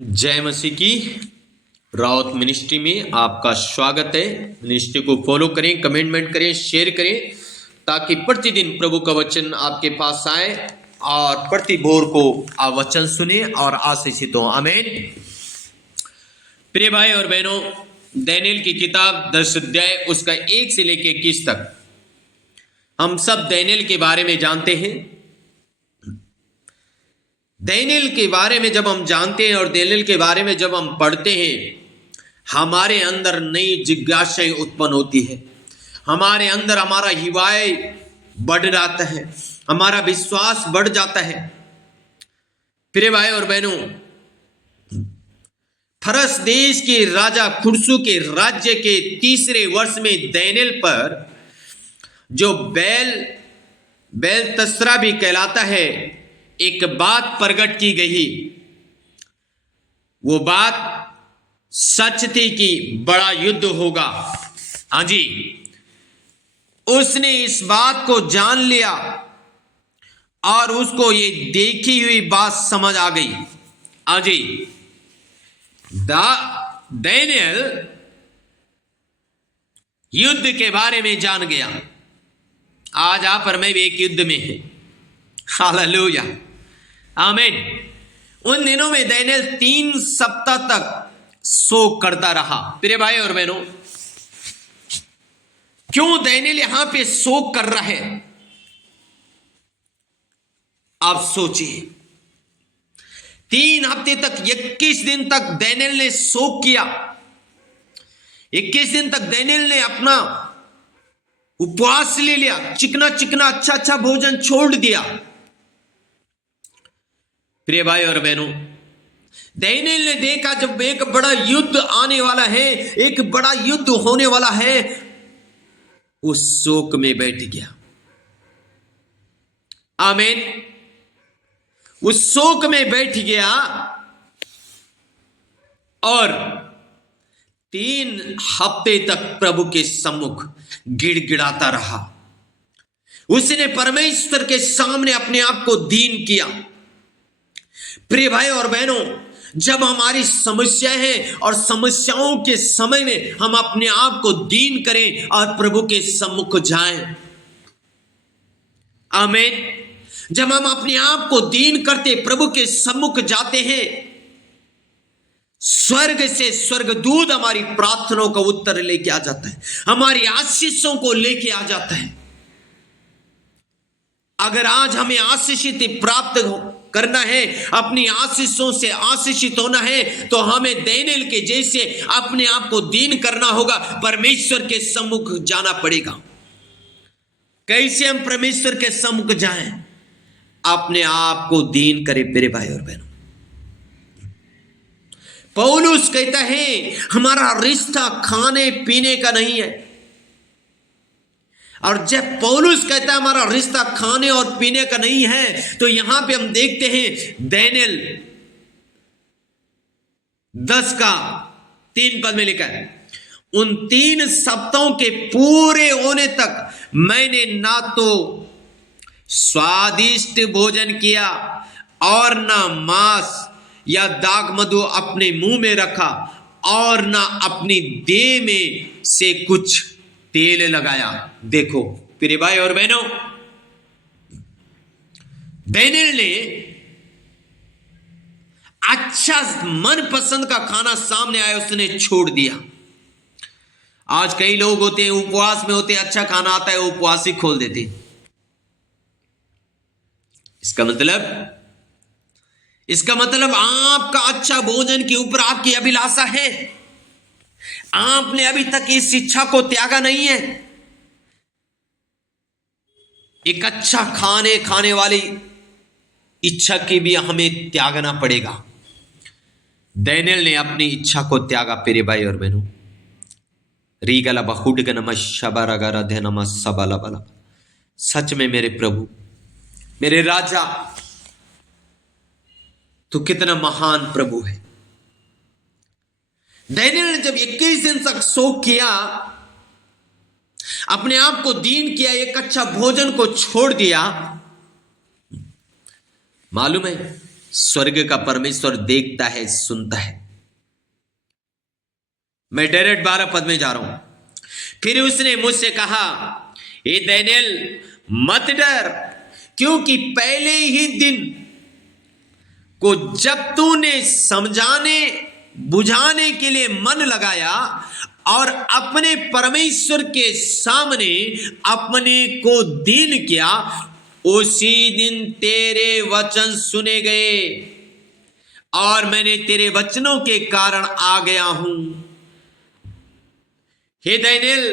जय मसीह की। रावत मिनिस्ट्री में आपका स्वागत है। मिनिस्ट्री को फॉलो करें, कमेंटमेंट करें, शेयर करें ताकि प्रतिदिन प्रभु का वचन आपके पास आए और प्रति भोर को आप वचन सुने और आशीषित हो। आमीन। प्रिय भाई और बहनों, दानियेल की किताब 10 अध्याय उसका 1 से लेकर 21 तक हम सब दानियेल के बारे में जानते हैं। दानियेल के बारे में जब हम जानते हैं और दानियेल के बारे में जब हम पढ़ते हैं, हमारे अंदर नई जिज्ञासाएं उत्पन्न होती है। हमारे अंदर हमारा हिवाए बढ़ जाता है, हमारा विश्वास बढ़ जाता है। प्रिय भाई और बहनों, फरस देश के राजा खुर्सू के राज्य के 3रे वर्ष में दानियेल पर जो बेलतस्रा भी कहलाता है, एक बात प्रकट की गई। वो बात सच थी कि बड़ा युद्ध होगा। हाँ जी, उसने इस बात को जान लिया और उसको ये देखी हुई बात समझ आ गई। हाँ जी, दानियेल युद्ध के बारे में जान गया। आज आप और मैं भी एक युद्ध में है। हालेलुया, आमीन। उन दिनों में दानियेल 3 सप्ताह तक शोक करता रहा। प्रिय भाई और बहनों, क्यों दानियेल यहां पे शोक कर रहा है? आप सोचिए, 3 हफ्ते तक 21 दिन तक दानियेल ने शोक किया। 21 दिन तक दानियेल ने अपना उपवास ले लिया, चिकना चिकना अच्छा अच्छा भोजन छोड़ दिया। प्रिय भाई और बहनों, दानियेल ने देखा जब एक बड़ा युद्ध आने वाला है, एक बड़ा युद्ध होने वाला है, उस शोक में बैठ गया। आमीन। उस शोक में बैठ गया और 3 हफ्ते तक प्रभु के सम्मुख गिड़गिड़ाता रहा। उसने परमेश्वर के सामने अपने आप को दीन किया। प्रिय भाई और बहनों, जब हमारी समस्याएं हैं और समस्याओं के समय में हम अपने आप को दीन करें और प्रभु के सम्मुख जाएं। आमीन। जब हम अपने आप को दीन करते प्रभु के सम्मुख जाते हैं, स्वर्ग से स्वर्गदूत हमारी प्रार्थनाओं का उत्तर लेके आ जाता है, हमारी आशीषों को लेके आ जाता है। अगर आज हमें आशीषित प्राप्त करना है, अपनी आशीषों से आशीषित होना है, तो हमें दानियेल के जैसे अपने आप को दीन करना होगा, परमेश्वर के सम्मुख जाना पड़ेगा। कैसे हम परमेश्वर के सम्मुख जाएं? अपने आप को दीन करें। मेरे भाई और बहनों, पौलुस कहता है हमारा रिश्ता खाने पीने का नहीं है। और जब पौलुस कहता है हमारा रिश्ता खाने और पीने का नहीं है, तो यहां पे हम देखते हैं दानियेल 10 का 3 पद में लिखा है, उन 3 सप्ताहों के पूरे होने तक मैंने ना तो स्वादिष्ट भोजन किया और ना मांस या दाख मधु अपने मुंह में रखा और ना अपनी देह में से कुछ तेल लगाया। देखो प्रिय भाई और बहनों, दानियेल ने अच्छा मनपसंद का खाना सामने आया, उसने छोड़ दिया। आज कई लोग होते हैं उपवास में होते हैं, अच्छा खाना आता है उपवास ही खोल देते हैं। इसका मतलब आपका अच्छा भोजन के ऊपर आपकी अभिलाषा है, आपने अभी तक इस इच्छा को त्यागा नहीं है। एक अच्छा खाने वाली इच्छा की भी हमें त्यागना पड़ेगा। दानियेल ने अपनी इच्छा को त्यागा। प्रिय भाई और बहनों, रीगला बहुड नम शबरगर नम सबला बला। सच में मेरे प्रभु, मेरे राजा, तो कितना महान प्रभु है। दानियेल ने जब 21 दिन तक शोक किया, अपने आप को दीन किया, एक अच्छा भोजन को छोड़ दिया, मालूम है स्वर्ग का परमेश्वर देखता है, सुनता है। मैं डायरेक्ट 12 पद में जा रहा हूं। फिर उसने मुझसे कहा, ए दानिय्येल मत डर, क्योंकि पहले ही दिन को जब तूने समझाने बुझाने के लिए मन लगाया और अपने परमेश्वर के सामने अपने को दीन किया, उसी दिन तेरे वचन सुने गए और मैंने तेरे वचनों के कारण आ गया हूं। हे दानिय्येल,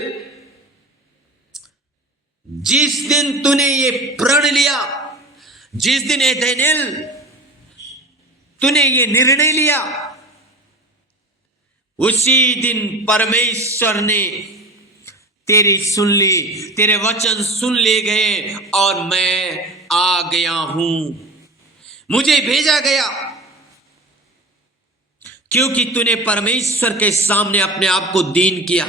जिस दिन तूने ये प्रण लिया, जिस दिन हे दानिय्येल तूने ये निर्णय लिया, उसी दिन परमेश्वर ने तेरी सुन ली, तेरे वचन सुन ले गए और मैं आ गया हूं। मुझे भेजा गया क्योंकि तूने परमेश्वर के सामने अपने आप को दीन किया,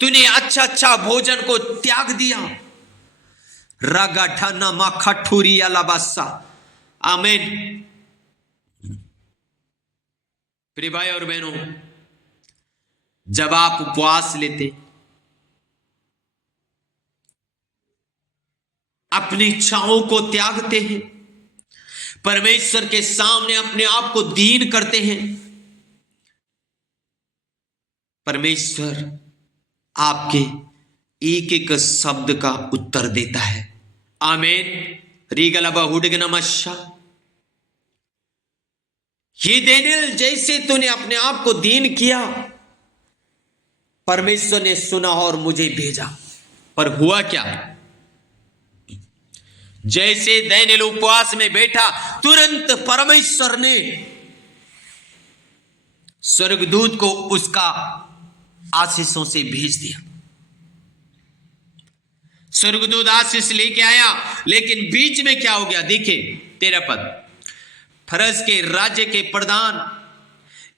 तूने अच्छा अच्छा भोजन को त्याग दिया। रगाठा मा खठूरी अलाबासा। आमीन। प्रिय भाई और बहनों, जब आप उपवास लेते, अपनी इच्छाओं को त्यागते हैं, परमेश्वर के सामने अपने आप को दीन करते हैं, परमेश्वर आपके एक एक शब्द का उत्तर देता है। आमीन। रीगलबा हुडगनमशा। ये दानिय्येल, जैसे तूने अपने आप को दीन किया, परमेश्वर ने सुना और मुझे भेजा। पर हुआ क्या? जैसे दानिय्येल उपवास में बैठा, तुरंत परमेश्वर ने स्वर्गदूत को उसका आशीषों से भेज दिया। स्वर्गदूत आशीष लेके आया, लेकिन बीच में क्या हो गया? देखिए 13 पद। फरस के राज्य के प्रधान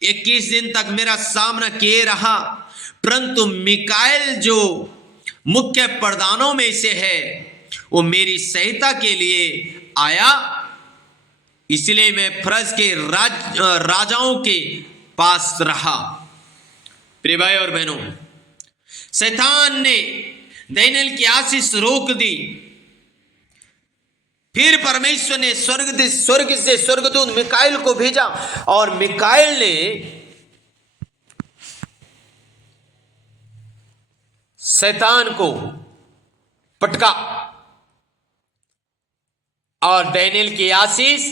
21 दिन तक मेरा सामना किए रहा, परंतु मिकाएल जो मुख्य प्रधानों में से है, वो मेरी सहायता के लिए आया। इसलिए मैं फरस के राजाओं के पास रहा। प्रिय भाई और बहनों, शैतान ने दानिय्येल की आशीष रोक दी। फिर परमेश्वर ने स्वर्ग से स्वर्गदूत मिकाएल को भेजा और मिकाएल ने शैतान को पटका और दानिय्येल की आशीष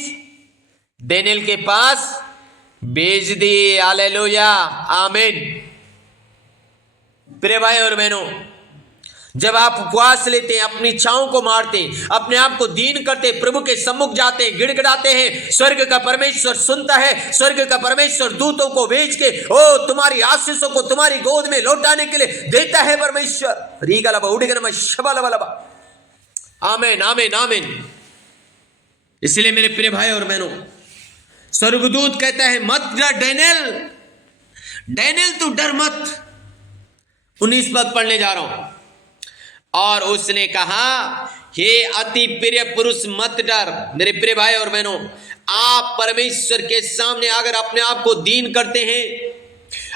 दानिय्येल के पास भेज दी। हालेलुया, आमीन। प्रिय भाई और बहनों, जब आप उपवास लेते हैं, अपनी इच्छाओं को मारते, अपने आप को दीन करते, प्रभु के सम्मुख जाते, गिड़गिड़ाते हैं, स्वर्ग का परमेश्वर सुनता है। स्वर्ग का परमेश्वर दूतों को भेज के तुम्हारी आशीषों को तुम्हारी गोद में लौटाने के लिए देता है परमेश्वर। रीगलबा उड़गनमा शबलबलबा। आमीन, आमीन, आमीन। इसलिए मेरे प्रिय भाई और बहनों, स्वर्गदूत कहता है, मत डर दानिय्येल, दानिय्येल तू डर मत। 19 पद पढ़ने जा रहा हूं। और उसने कहा, हे अति प्रिय पुरुष मत डर। मेरे प्रिय भाई और बहनों, आप परमेश्वर के सामने अगर अपने आप को दीन करते हैं,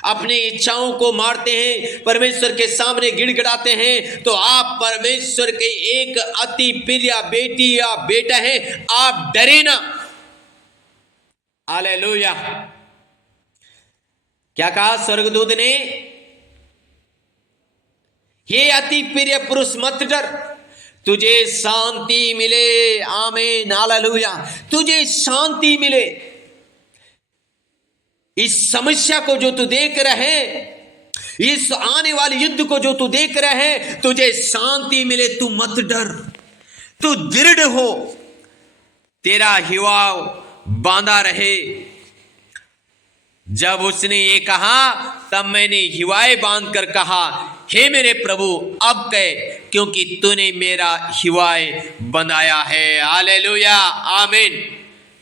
अपनी इच्छाओं को मारते हैं, परमेश्वर के सामने गिड़गिड़ाते हैं, तो आप परमेश्वर के एक अति प्रिय बेटी या बेटा है। आप डरे ना। हालेलुया। क्या कहा स्वर्गदूत ने? हे अति प्रिय पुरुष मत डर, तुझे शांति मिले। आमीन, हालेलुया। तुझे शांति मिले। इस समस्या को जो तू देख रहे हैं, इस आने वाले युद्ध को जो तू देख रहे हैं, तुझे शांति मिले। तू मत डर, तू दृढ़ हो, तेरा हिवाव बांधा रहे। जब उसने ये कहा, तब मैंने हिवाए बांध कर कहा, हे मेरे प्रभु अब कह, क्योंकि तूने मेरा हिवाए बंधाया है। हालेलुया, आमीन।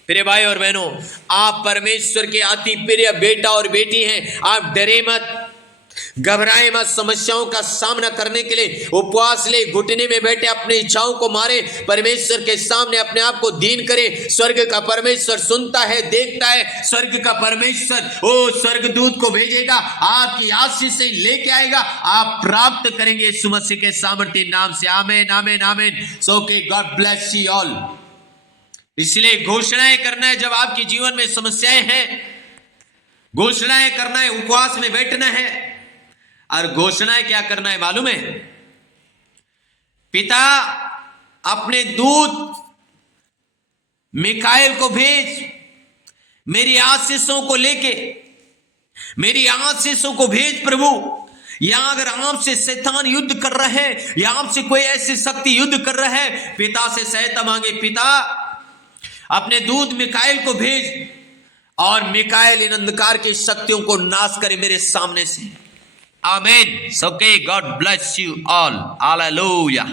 प्रिय भाई और बहनों, आप परमेश्वर के अति प्रिय बेटा और बेटी हैं। आप डरे मत। घबराए मत, समस्याओं का सामना करने के लिए उपवास ले, घुटने में बैठे अपनी इच्छाओं को मारे, परमेश्वर के सामने अपने आप को दीन करे। स्वर्ग का परमेश्वर सुनता है, देखता है। स्वर्ग का परमेश्वर ओ स्वर्गदूत को भेजेगा, आपकी आशीष से लेके आएगा, आप प्राप्त करेंगे यीशु मसीह के सामर्थ्य नाम से। आमीन आमीन आमीन। सो के गॉड ब्लेस यू ऑल। इसलिए घोषणाएं करना है जब आपके जीवन में समस्याएं हैं, घोषणाएं करना है, उपवास में बैठना है। और घोषणाएं क्या करना है मालूम है? पिता अपने दूत मिकाएल को भेज, मेरी आशीषों को लेके, मेरी आशीषों को भेज प्रभु। यहां अगर आपसे शैतान युद्ध कर रहा है या आपसे कोई ऐसी शक्ति युद्ध कर रहा है, पिता से सहायता मांगे। पिता अपने दूत मिकाएल को भेज और मिकाएल इन अंधकार की शक्तियों को नाश करे मेरे सामने से। आमीन। So okay, God bless you all. Hallelujah.